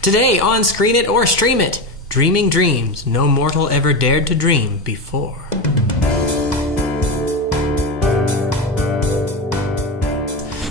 Today on Screen It or Stream It, dreaming dreams no mortal ever dared to dream before.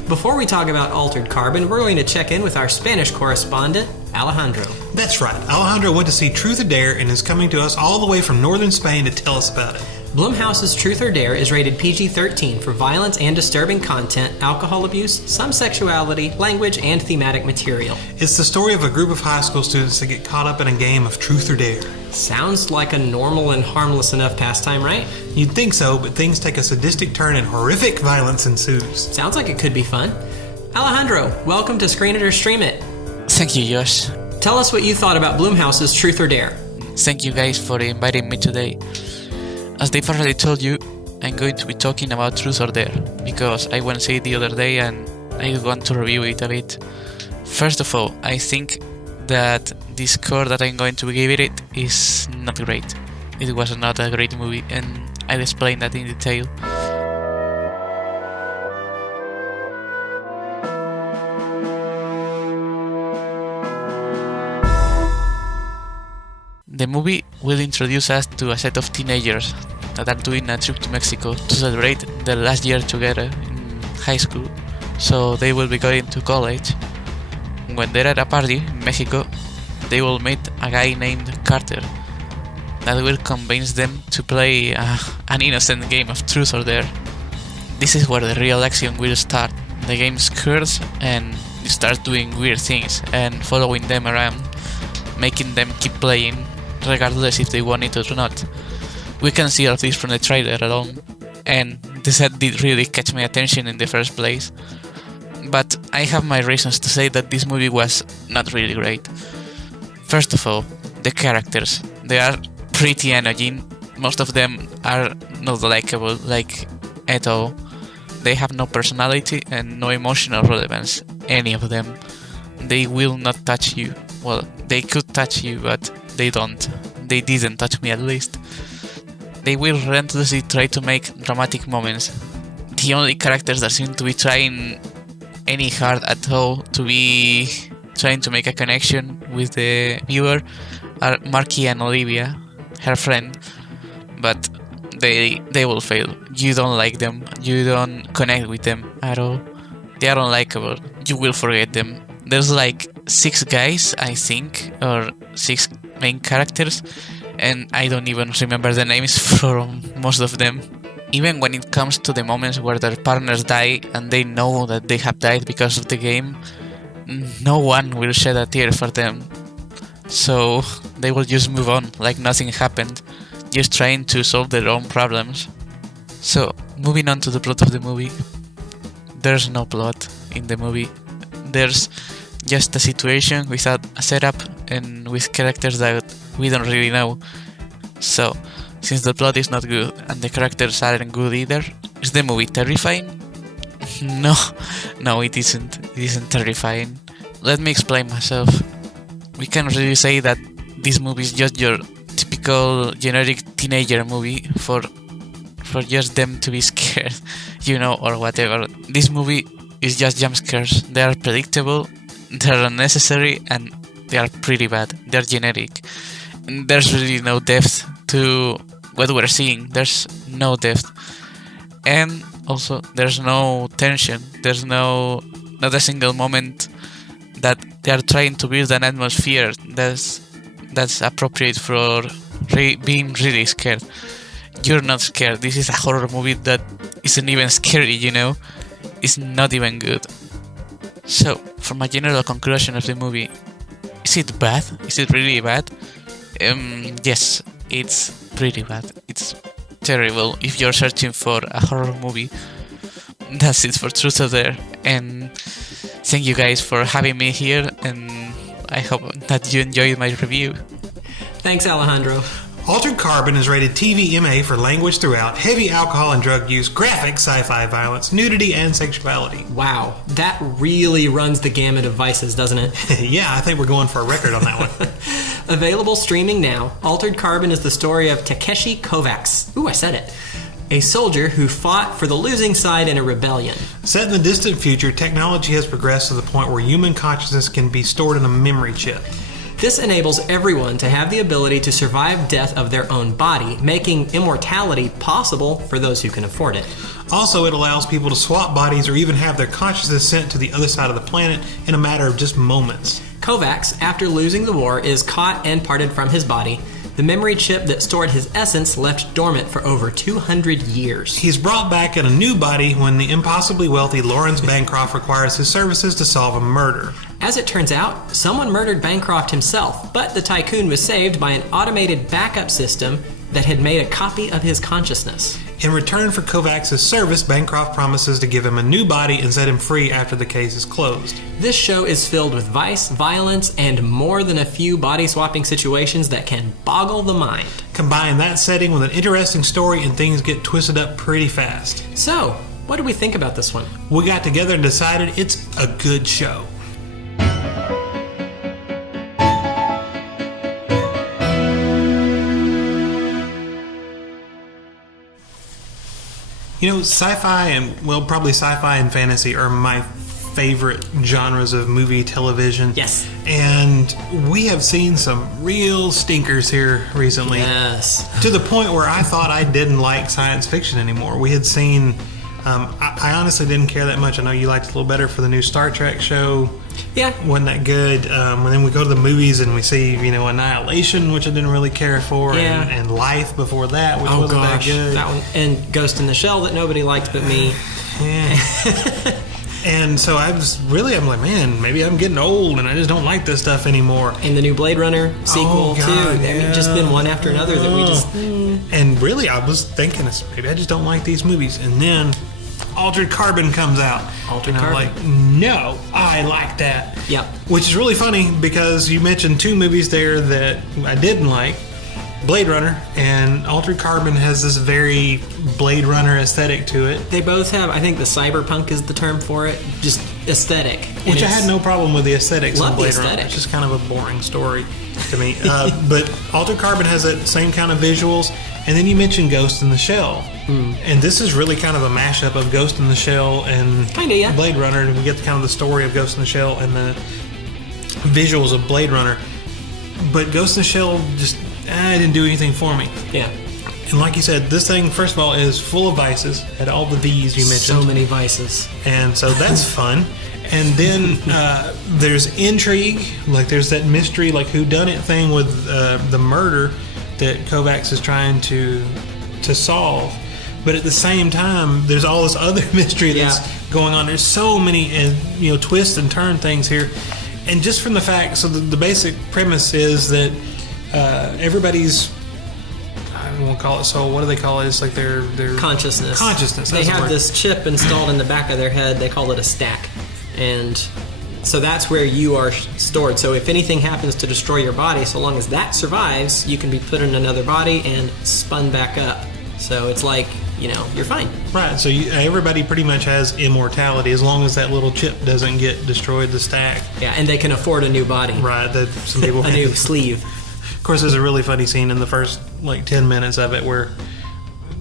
Before we talk about Altered Carbon, we're going to check in with our Spanish correspondent, Alejandro. That's right. Alejandro went to see Truth or Dare and is coming to us all the way from northern Spain to tell us about it. Blumhouse's Truth or Dare is rated PG-13 for violence and disturbing content, alcohol abuse, some sexuality, language, and thematic material. It's the story of a group of high school students that get caught up in a game of Truth or Dare. Sounds like a normal and harmless enough pastime, right? You'd think so, but things take a sadistic turn and horrific violence ensues. Sounds like it could be fun. Alejandro, welcome to Screen It or Stream It. Thank you, Josh. Tell us what you thought about Blumhouse's Truth or Dare. Thank you guys for inviting me today. As they've already told you, I'm going to be talking about Truth or Dare, because I went to see it the other day and I want to review it a bit. First of all, I think that the score that I'm going to give it is not great. It was not a great movie, and I'll explain that in detail. The movie will introduce us to a set of teenagers that are doing a trip to Mexico to celebrate their last year together in high school, so they will be going to college. When they're at a party in Mexico, they will meet a guy named Carter that will convince them to play an innocent game of Truth or Dare. This is where the real action will start. The game scares and you start doing weird things and following them around, making them keep playing regardless if they want it or not. We can see all of this from the trailer alone, and the set did really catch my attention in the first place. But I have my reasons to say that this movie was not really great. First of all, the characters. They are pretty annoying. Most of them are not likable, like, at all. They have no personality and no emotional relevance, any of them. They will not touch you. Well, they could touch you, but they don't. They didn't touch me, at least. They will relentlessly try to make dramatic moments. The only characters that seem to be trying any hard at all to be trying to make a connection with the viewer are Marky and Olivia, her friend, but they will fail. You don't like them, you don't connect with them at all. They are unlikable, you will forget them. There's like 6 guys, I think, or 6 main characters, and I don't even remember the names for most of them. Even when it comes to the moments where their partners die and they know that they have died because of the game, no one will shed a tear for them. So they will just move on like nothing happened, just trying to solve their own problems. So, moving on to the plot of the movie. There's no plot in the movie. There's just a situation without a setup and with characters that we don't really know. So, since the plot is not good and the characters aren't good either, is the movie terrifying? No, it isn't. It isn't terrifying. Let me explain myself. We can really say that this movie is just your typical generic teenager movie for just them to be scared, or whatever. This movie is just jump scares. They are predictable, they're unnecessary, and they are pretty bad. They're generic. There's really no depth to what we're seeing. There's no depth. And also, there's no tension. There's not a single moment that they are trying to build an atmosphere that's appropriate for being really scared. You're not scared. This is a horror movie that isn't even scary, It's not even good. So, for my general conclusion of the movie, is it bad? Is it really bad? Yes, it's pretty bad. It's terrible if you're searching for a horror movie. That's it for Truth or Dare. And thank you guys for having me here, and I hope that you enjoyed my review. Thanks, Alejandro. Altered Carbon is rated TV-MA for language throughout, heavy alcohol and drug use, graphic sci-fi violence, nudity, and sexuality. Wow, that really runs the gamut of vices, doesn't it? Yeah, I think we're going for a record on that one. Available streaming now, Altered Carbon is the story of Takeshi Kovacs. Ooh, I said it. a soldier who fought for the losing side in a rebellion. Set in the distant future, technology has progressed to the point where human consciousness can be stored in a memory chip. This enables everyone to have the ability to survive death of their own body, making immortality possible for those who can afford it. Also, it allows people to swap bodies or even have their consciousness sent to the other side of the planet in a matter of just moments. Kovacs, after losing the war, is caught and parted from his body. The memory chip that stored his essence left dormant for over 200 years. He's brought back in a new body when the impossibly wealthy Lawrence Bancroft requires his services to solve a murder. As it turns out, someone murdered Bancroft himself, but the tycoon was saved by an automated backup system that had made a copy of his consciousness. In return for Kovacs' service, Bancroft promises to give him a new body and set him free after the case is closed. This show is filled with vice, violence, and more than a few body-swapping situations that can boggle the mind. Combine that setting with an interesting story and things get twisted up pretty fast. So, what do we think about this one? We got together and decided it's a good show. You know, sci-fi probably sci-fi and fantasy are my favorite genres of movie television. Yes. And we have seen some real stinkers here recently. Yes. To the point where I thought I didn't like science fiction anymore. We had seen, I honestly didn't care that much. I know you liked it a little better for the new Star Trek show. Yeah. Wasn't that good. And then we go to the movies and we see, Annihilation, which I didn't really care for, Yeah. and Life before that, which wasn't that good. That one, and Ghost in the Shell that nobody liked but me. Yeah. And so I'm like, man, maybe I'm getting old and I just don't like this stuff anymore. And the new Blade Runner sequel, God, too. I mean, just been one after another that we just... And really, I was thinking, maybe I just don't like these movies. And then Altered Carbon comes out. Altered and I'm Carbon. like, no, I like that. Yep. Which is really funny because you mentioned two movies there that I didn't like. Blade Runner and Altered Carbon has this very Blade Runner aesthetic to it. They both have, I think the cyberpunk is the term for it, just aesthetic. Which I had no problem with the aesthetics Love of the Blade Runner. aesthetic. It's just kind of a boring story to me. But Altered Carbon has that same kind of visuals. And then you mentioned Ghost in the Shell. And this is really kind of a mashup of Ghost in the Shell and Kinda, yeah. Blade Runner. And we get kind of the story of Ghost in the Shell and the visuals of Blade Runner. But Ghost in the Shell just didn't do anything for me. Yeah. And like you said, this thing, first of all, is full of vices. Had all the V's you mentioned. So many vices. And so that's fun. And then there's intrigue. Like there's that mystery, like whodunit thing with the murder that Kovacs is trying to solve. But at the same time, there's all this other mystery that's going on. There's so many twists and turn things here. And just from the fact, so the basic premise is that everybody's, I don't want to call it soul. What do they call it? It's like their Consciousness. Consciousness. They That's the have word. this chip installed in the back of their head. They call it a stack. And so that's where you are stored. So if anything happens to destroy your body, so long as that survives, you can be put in another body and spun back up. So it's like, you're fine. Right, so everybody pretty much has immortality as long as that little chip doesn't get destroyed, the stack. Yeah, and they can afford a new body. Right, that some people A new sleeve. Of course, there's a really funny scene in the first 10 minutes of it where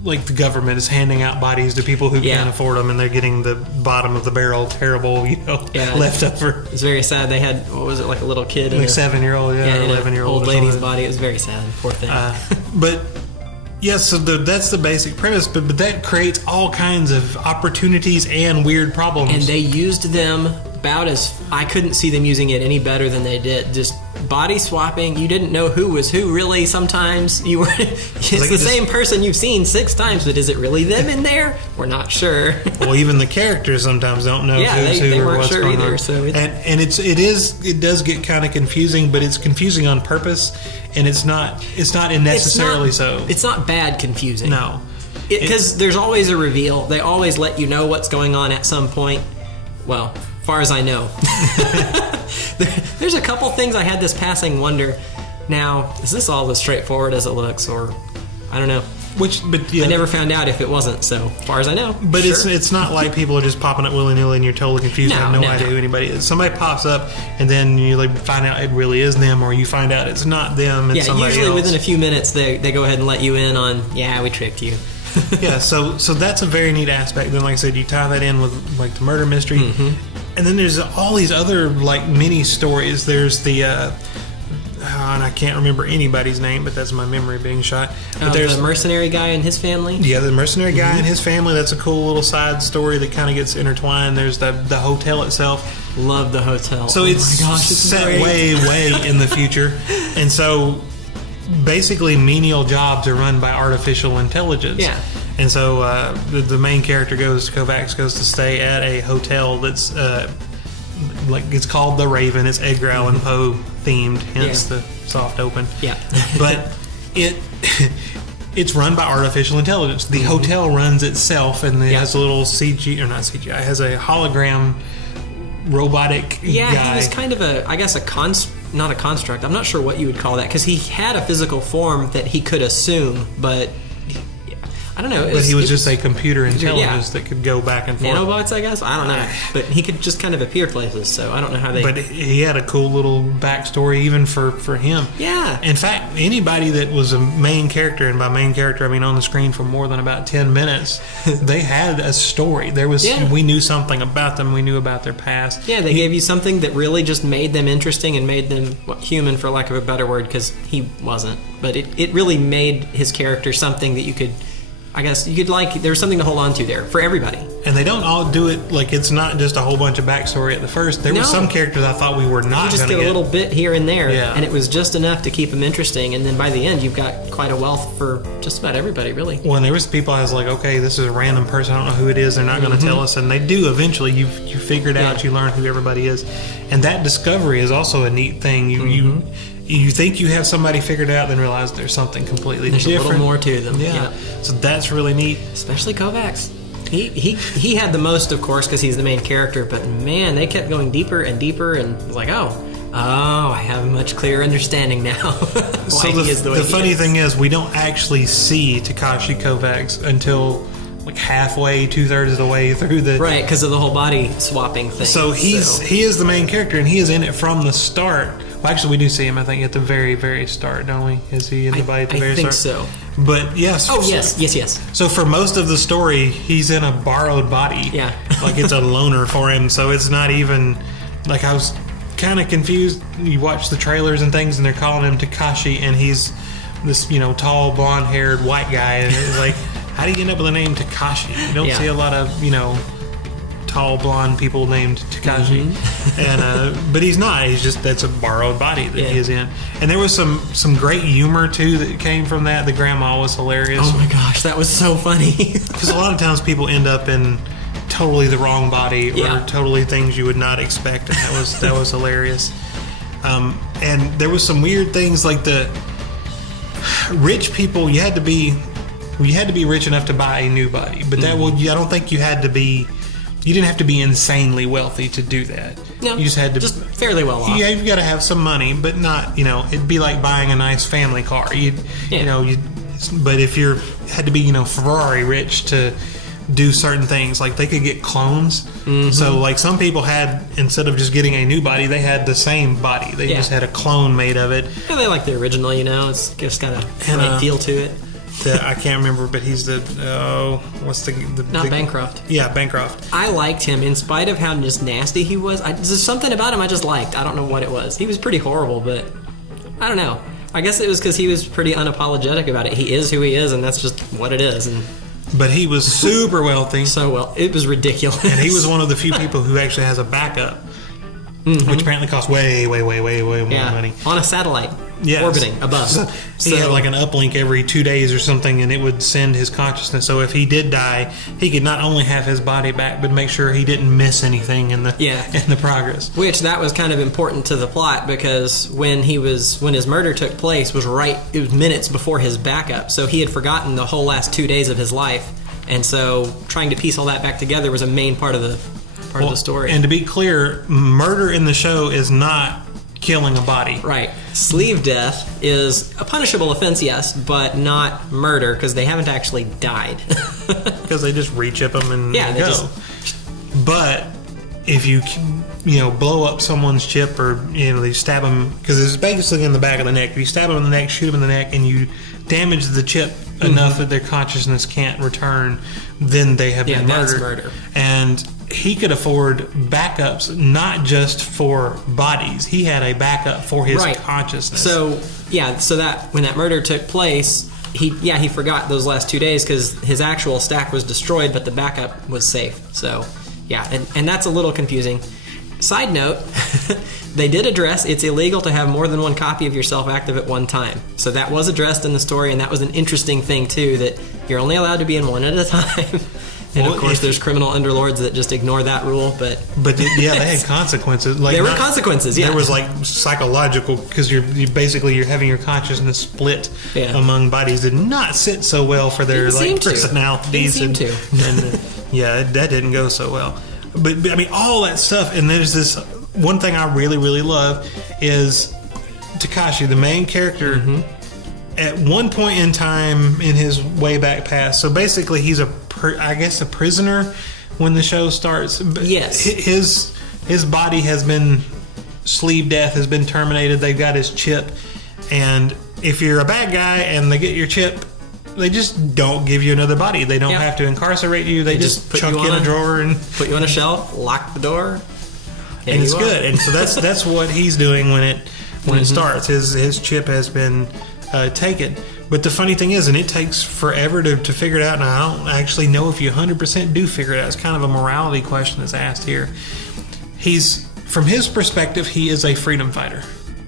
the government is handing out bodies to people who can't afford them, and they're getting the bottom of the barrel terrible, leftover. It's very sad. They had, what was it, like a little kid? Like 7-year-old, 11-year-old. Old lady's body. It was very sad. Poor thing. But yes, so that's the basic premise, but that creates all kinds of opportunities and weird problems. And they used them about as, I couldn't see them using it any better than they did. Just body swapping. You didn't know who was who really sometimes. You were, it's the same person you've seen 6 times, but is it really them in there? We're not sure. Well, even the characters sometimes don't know who's who they or weren't what's sure going either. on. So it does get kind of confusing, but it's confusing on purpose, and it's not unnecessarily so. It's not bad confusing. No. Because there's always a reveal. They always let you know what's going on at some point. Well, far as I know. There's a couple things I had this passing wonder. Now, is this all as straightforward as it looks, or I don't know. I never found out if it wasn't, so far as I know. But it's not like people are just popping up willy-nilly and you're totally confused and have no idea who anybody is. Somebody pops up and then you find out it really is them, or you find out it's not them, it's somebody usually else. within a few minutes they go ahead and let you in on, we tricked you. Yeah, so that's a very neat aspect. Then, like I said, you tie that in with like the murder mystery, and then there's all these other like mini stories. There's the and I can't remember anybody's name, but that's my memory being shot. But there's the mercenary guy and his family. Yeah, the mercenary guy and his family. That's a cool little side story that kind of gets intertwined. There's the hotel itself. Love the hotel. So it's set great. way in the future, and so basically menial jobs are run by artificial intelligence. Yeah. And so the main character Kovacs goes to stay at a hotel that's like it's called the Raven. It's Edgar Allan Poe themed, hence the soft open. Yeah. But it's run by artificial intelligence. The hotel runs itself, and it has a little CG or not CGI. It has a hologram robotic guy. He was kind of not a construct. I'm not sure what you would call that, because he had a physical form that he could assume, but I don't know. But he was just a computer intelligence that could go back and forth. Nanobots, I guess? I don't know. But he could just kind of appear places, so I don't know how they... But he had a cool little backstory even for him. Yeah. In fact, anybody that was a main character, and by main character I mean on the screen for more than about 10 minutes, they had a story. We knew something about them. We knew about their past. Yeah, they gave you something that really just made them interesting and made them human, for lack of a better word, because he wasn't. But it really made his character something that you could... I guess you could there's something to hold on to there for everybody. And they don't all do it, like it's not just a whole bunch of backstory at the first. There were some characters I thought we were not going to just get. A little bit here and there, Yeah. and it was just enough to keep them interesting. And then by the end, you've got quite a wealth for just about everybody, really. When there was people, I was like, okay, this is a random person. I don't know who it is. They're not going to tell us. And they do eventually. You figure it out. You learn who everybody is. And that discovery is also a neat thing. You think you have somebody figured out, then realize there's something completely different. There's a little more to them. Yeah. So that's really neat. Especially Kovacs. He had the most, of course, because he's the main character. But man, they kept going deeper and deeper, and it was like, oh, I have a much clearer understanding now. So the funny thing is, we don't actually see Takashi Kovacs until like halfway, 2/3 of the way through the because of the whole body swapping thing. So he is the main character, and he is in it from the start. Well, actually, we do see him, I think, at the very, very start, don't we? Is he in the body at the very start? I think so. But yes. Oh, yes. So for most of the story, he's in a borrowed body. Yeah. Like it's a loaner for him. So it's not even like I was kind of confused. You watch the trailers and things, and they're calling him Takashi, and he's this tall, blonde-haired white guy, and it's like, how do you end up with the name Takashi? You don't see a lot of tall blonde people named Takashi, and but he's not. He's just that's a borrowed body that he is in. And there was some great humor too that came from that. The grandma was hilarious. Oh my gosh, that was so funny. Because a lot of times people end up in totally the wrong body or totally things you would not expect, and that was hilarious. And there was some weird things like the rich people. You had to be rich enough to buy a new body, but I don't think you had to be. You didn't have to be insanely wealthy to do that. No, you just had to just fairly well off. Yeah, you've got to have some money, but not. It'd be like buying a nice family car. But if you had to be Ferrari rich to do certain things, like they could get clones. So like some people had, instead of just getting a new body, they had the same body. They just had a clone made of it. Yeah, they like the original. It's just got a right feel to it. I can't remember, but he's what's the not Bancroft. Yeah, Bancroft. I liked him in spite of how just nasty he was. There's something about him I just liked. I don't know what it was. He was pretty horrible, but I don't know. I guess it was because he was pretty unapologetic about it. He is who he is, and that's just what it is. But he was super wealthy. It was ridiculous. And he was one of the few people who actually has a backup, which apparently costs way more money. On a satellite. Yes. Orbiting above. He had like an uplink every 2 days or something, and it would send his consciousness. So if he did die, he could not only have his body back, but make sure he didn't miss anything in the progress. Which that was kind of important to the plot, because when his murder took place it was minutes before his backup. So he had forgotten the whole last 2 days of his life, and so trying to piece all that back together was a main part of the story. And to be clear, murder in the show is not killing a body. Right. Sleeve death is a punishable offense, yes, but not murder, because they haven't actually died. Because they just re-chip them and go. But if you blow up someone's chip, or they stab them, because it's basically in the back of the neck. If you stab them in the neck, shoot them in the neck, and you damage the chip enough that their consciousness can't return, then they have been that's murdered. murder. And he could afford backups, not just for bodies. He had a backup for his consciousness. So that when that murder took place, he forgot those last 2 days because his actual stack was destroyed, but the backup was safe. So and that's a little confusing. Side note, they did address it's illegal to have more than one copy of yourself active at one time. So that was addressed in the story, and that was an interesting thing too, that you're only allowed to be in one at a time. And of course, there's criminal underlords that just ignore that rule. But they had consequences. There were consequences. Yeah, there was like psychological, because you're having your consciousness split among bodies. Did not sit so well for their personalities. Didn't seem and that didn't go so well. But I mean, all that stuff. And there's this one thing I really, really love is Takashi, the main character. Mm-hmm. At one point in time in his way back past, so basically he's a prisoner when the show starts. Yes. His body has been sleeve death, has been terminated. They've got his chip, and if you're a bad guy and they get your chip, they just don't give you another body. They don't have to incarcerate you. They just chuck you in a drawer and put you on a shelf, lock the door, and it's good. And so that's what he's doing when it starts. His chip has been taken. But the funny thing is, and it takes forever to figure it out, and I don't actually know if you 100% do figure it out. It's kind of a morality question that's asked here. From his perspective, he is a freedom fighter.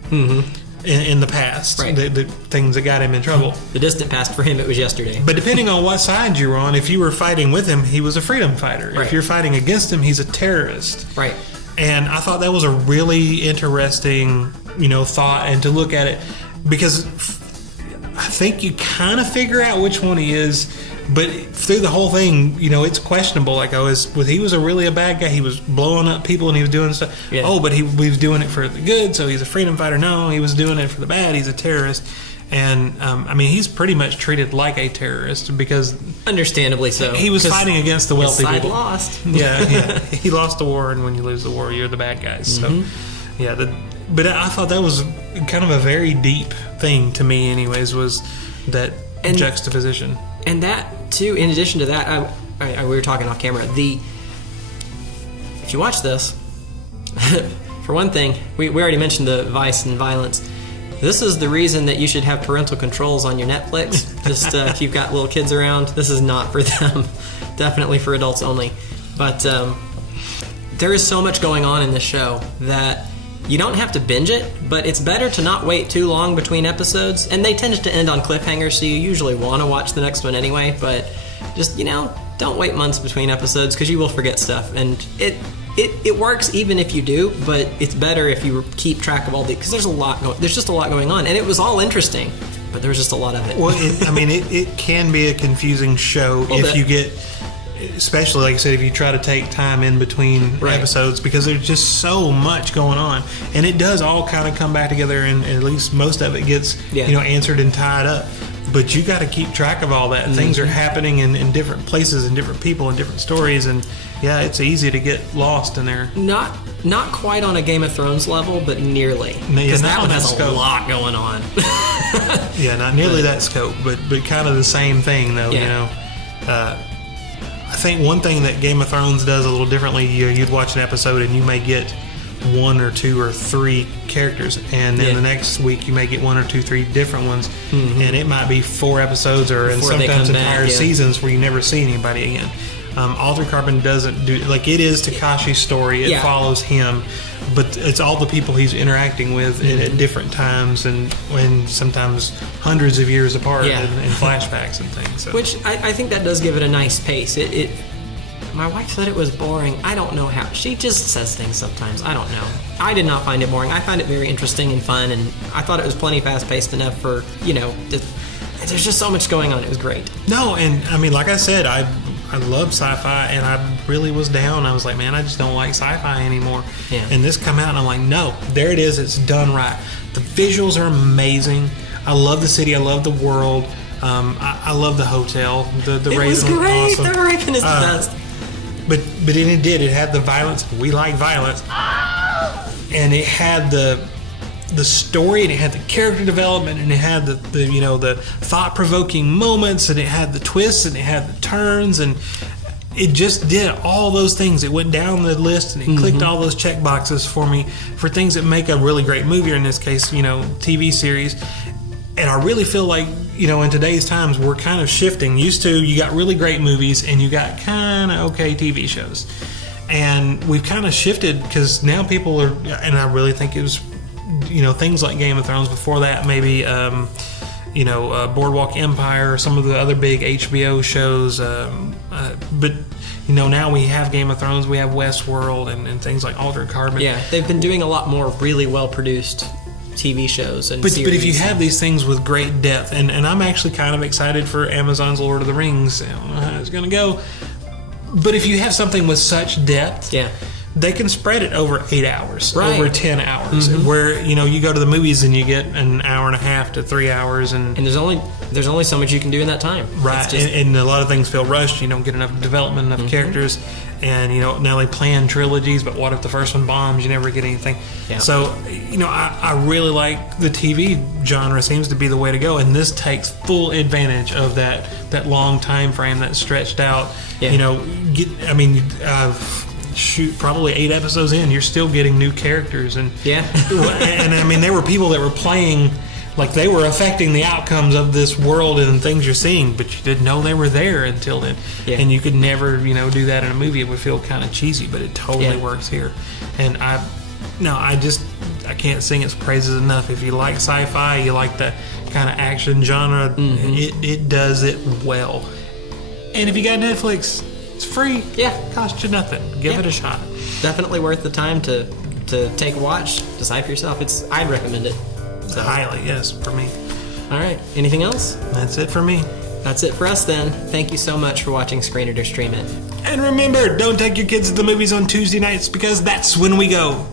Mm-hmm. In the past, right. the things that got him in trouble. The distant past, for him, it was yesterday. But depending on what side you were on, if you were fighting with him, he was a freedom fighter. Right. If you're fighting against him, he's a terrorist. Right. And I thought that was a really interesting, thought, and to look at it, because I think you kind of figure out which one he is, but through the whole thing, it's questionable. Like he was really a bad guy. He was blowing up people and he was doing stuff. Yeah. Oh, but he was doing it for the good, so he's a freedom fighter. No, he was doing it for the bad. He's a terrorist. And he's pretty much treated like a terrorist because, understandably so, he was fighting against the wealthy his side people. Lost. Yeah. He lost the war, and when you lose the war, you're the bad guys. Mm-hmm. So, but I thought that was kind of a very deep thing to me, anyways, was that juxtaposition. And that too. In addition to that, we were talking off camera. If you watch this, for one thing, we already mentioned the vice and violence. This is the reason that you should have parental controls on your Netflix. Just if you've got little kids around, this is not for them. Definitely for adults only. But there is so much going on in this show that you don't have to binge it, but it's better to not wait too long between episodes. And they tend to end on cliffhangers, so you usually want to watch the next one anyway. But just, don't wait months between episodes because you will forget stuff. And it works even if you do, but it's better if you keep track of all the, because there's just a lot going on, and it was all interesting, but there was just a lot of it. Well, it can be a confusing show if you get, especially like I said, if you try to take time in between episodes, because there's just so much going on, and it does all kind of come back together, and at least most of it gets answered and tied up. But you got to keep track of all that. Mm-hmm. Things are happening in different places and different people and different stories, and it's easy to get lost in there. Not quite on a Game of Thrones level, but nearly. Because that one has a lot going on. Not nearly that scope, but kind of the same thing, though. I think one thing that Game of Thrones does a little differently, you'd watch an episode and you may get 1 or 2 or 3 characters, and then the next week you may get 1 or 2, 3 different ones, and it might be 4 episodes and sometimes entire seasons where you never see anybody again. Altered Carbon doesn't do, like, it is Takashi's story. It follows him, but it's all the people he's interacting with at different times, and sometimes hundreds of years apart, and flashbacks and things. So. Which I think that does give it a nice pace. My wife said it was boring. I don't know how. She just says things sometimes. I don't know. I did not find it boring. I find it very interesting and fun, and I thought it was plenty fast-paced enough for, there's just so much going on. It was great. No, and like I said, I love sci-fi, and I really was down. I was like, man, I just don't like sci-fi anymore. Yeah. And this come out, and I'm like, no, there it is. It's done right. The visuals are amazing. I love the city. I love the world. I love the hotel. The Raven was great. Awesome. The Raven is the best. But it had the violence. We like violence. And it had the the story, and it had the character development, and it had the you know, the thought-provoking moments, and it had the twists, and it had the turns, and it just did all those things. It went down the list, and it clicked all those check boxes for me for things that make a really great movie, or in this case, you know, TV series. And I really feel like, you know, in today's times, we're kind of shifting. Used to, you got really great movies, and you got kind of okay TV shows. And we've kind of shifted, because now people are, and I really think it was, you know, things like Game of Thrones. Before that, maybe, you know, Boardwalk Empire, or some of the other big HBO shows. But, you know, now we have Game of Thrones, we have Westworld, and things like Altered Carbon. Yeah, they've been doing a lot more really well-produced TV shows and series. But if you have these things with great depth, and I'm actually kind of excited for Amazon's Lord of the Rings. I don't know how it's going to go. But if you have something with such depth, they can spread it over 8 hours, over 10 hours, where, you know, you go to the movies and you get an hour and a half to 3 hours, and there's only so much you can do in that time. Right, and a lot of things feel rushed. You don't get enough development, enough characters, and, you know, now they plan trilogies, but what if the first one bombs? You never get anything. Yeah. So, you know, I really like the TV genre. Seems to be the way to go, and this takes full advantage of that long time frame that's stretched out. Yeah. You know, probably 8 episodes in, you're still getting new characters, and and I mean, there were people that were playing, like, they were affecting the outcomes of this world and things you're seeing, but you didn't know they were there until then. And you could never, you know, do that in a movie. It would feel kind of cheesy, but it totally works here. And I can't sing its praises enough. If you like sci-fi, you like the kind of action genre, it does it well. And if you got Netflix, it's free. Cost you nothing. Give it a shot. Definitely worth the time to take a watch, decide for yourself. I'd recommend it. So. Highly, yes, for me. All right. Anything else? That's it for me. That's it for us then. Thank you so much for watching Screen It or Stream It. And remember, don't take your kids to the movies on Tuesday nights, because that's when we go.